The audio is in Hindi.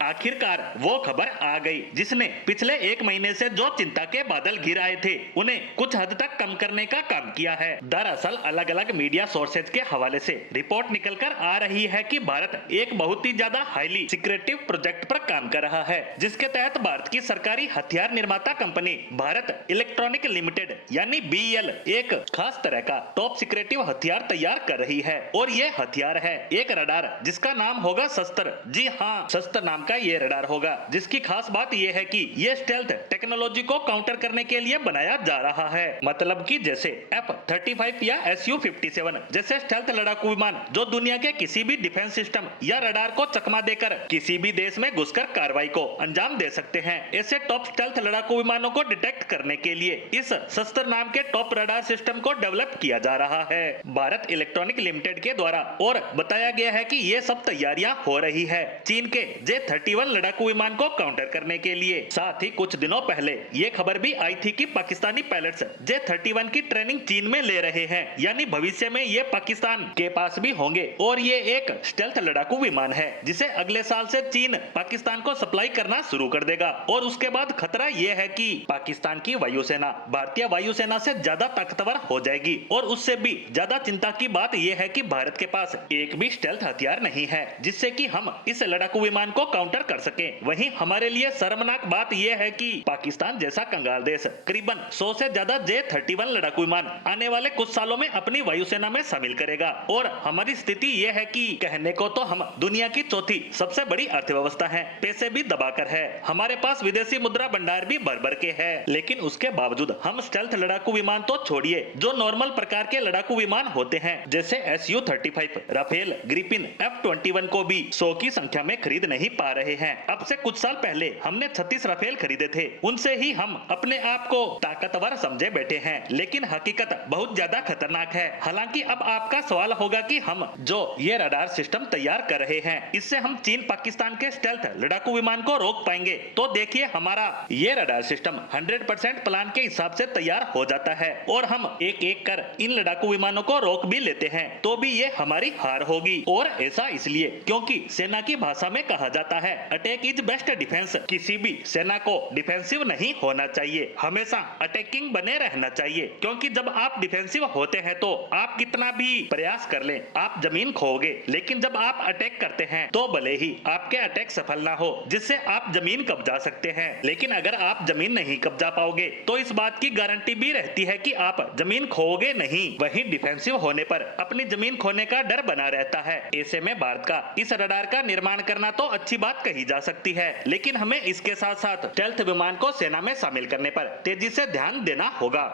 आखिरकार वो खबर आ गई जिसने पिछले एक महीने से जो चिंता के बादल घिर आए थे उन्हें कुछ हद तक कम करने का काम किया है। दरअसल अलग अलग मीडिया सोर्सेज के हवाले से रिपोर्ट निकलकर आ रही है कि भारत एक बहुत ही ज्यादा हाईली सिक्रेटिव प्रोजेक्ट पर काम कर रहा है, जिसके तहत भारत की सरकारी हथियार निर्माता कंपनी भारत इलेक्ट्रॉनिक लिमिटेड यानी BEL एक खास तरह का टॉप सिक्रेटिव हथियार तैयार कर रही है। और ये हथियार है एक रडार जिसका नाम होगा शस्त्र। जी हाँ, शस्त्र नाम का ये रडार होगा, जिसकी खास बात ये है कि ये स्टेल्थ टेक्नोलॉजी को काउंटर करने के लिए बनाया जा रहा है। मतलब कि जैसे F-35 या Su-57 जैसे स्टेल्थ लड़ाकू विमान जो दुनिया के किसी भी डिफेंस सिस्टम या रडार को चकमा देकर किसी भी देश में घुसकर कार्रवाई को अंजाम दे सकते हैं। ऐसे टॉप स्टेल्थ लड़ाकू विमानों को डिटेक्ट करने के लिए इस शस्त्र नाम के टॉप रडार सिस्टम को डेवलप किया जा रहा है भारत इलेक्ट्रॉनिक लिमिटेड के द्वारा। और बताया गया है कि ये सब तैयारियां हो रही है चीन के J-31 लड़ाकू विमान को काउंटर करने के लिए। साथ ही कुछ दिनों पहले ये खबर भी आई थी कि पाकिस्तानी पायलट्स J-31 की ट्रेनिंग चीन में ले रहे हैं, यानी भविष्य में ये पाकिस्तान के पास भी होंगे। और ये एक स्टेल्थ लड़ाकू विमान है जिसे अगले साल से चीन पाकिस्तान को सप्लाई करना शुरू कर देगा। और उसके बाद खतरा ये है कि पाकिस्तान की वायुसेना भारतीय वायुसेना से ज्यादा ताकतवर हो जाएगी। और उससे भी ज्यादा चिंता की बात यह है कि भारत के पास एक भी स्टेल्थ हथियार नहीं है जिससे कि हम इस लड़ाकू विमान को काउंटर कर सके। वहीं हमारे लिए शर्मनाक बात यह है कि पाकिस्तान जैसा कंगाल देश करीबन 100 से ज्यादा J-31 लड़ाकू विमान आने वाले कुछ सालों में अपनी वायुसेना में शामिल करेगा। और हमारी स्थिति यह है कि कहने को तो हम दुनिया की चौथी सबसे बड़ी अर्थव्यवस्था है, पैसे भी दबाकर है, हमारे पास विदेशी मुद्रा भंडार भी भर भर के है, लेकिन उसके बावजूद हम स्टेल्थ लड़ाकू विमान तो छोड़िए, जो नॉर्मल प्रकार के लड़ाकू विमान होते हैं जैसे Su-35, राफेल, ग्रिपिन, F-21 को भी 100 की संख्या में खरीद नहीं पा रहे हैं। अब से कुछ साल पहले हमने 36 राफेल खरीदे थे, उनसे ही हम अपने आप को ताकतवर समझे बैठे हैं, लेकिन हकीकत बहुत ज्यादा खतरनाक है। हालांकि अब आपका सवाल होगा कि हम जो ये रडार सिस्टम तैयार कर रहे हैं इससे हम चीन पाकिस्तान के स्टेल्थ लड़ाकू विमान को रोक पाएंगे। तो देखिए, हमारा ये रडार सिस्टम 100% प्लान के हिसाब से तैयार हो जाता है और हम एक एक कर इन लड़ाकू विमानों को रोक भी लेते हैं, तो भी ये हमारी हार होगी। और ऐसा इसलिए क्योंकि सेना की भाषा में कहा जाता है अटैक इज बेस्ट डिफेंस। किसी भी सेना को डिफेंसिव नहीं होना चाहिए, हमेशा अटैकिंग बने रहना चाहिए, क्योंकि जब आप डिफेंसिव होते हैं तो आप कितना भी प्रयास कर लें आप जमीन खोओगे, लेकिन जब आप अटैक करते हैं तो भले ही आपके अटैक सफल ना हो जिससे आप जमीन कब्जा सकते हैं, लेकिन अगर आप जमीन नहीं कब्जा पाओगे तो इस बात की गारंटी भी रहती है कि आप जमीन खोओगे नहीं। वहीं डिफेंसिव होने पर अपनी जमीन खोने का डर बना रहता है। ऐसे में भारत का इस रडार का निर्माण करना तो अच्छी बात कही जा सकती है, लेकिन हमें इसके साथ साथ स्टेल्थ विमान को सेना में शामिल करने पर तेजी से ध्यान देना होगा।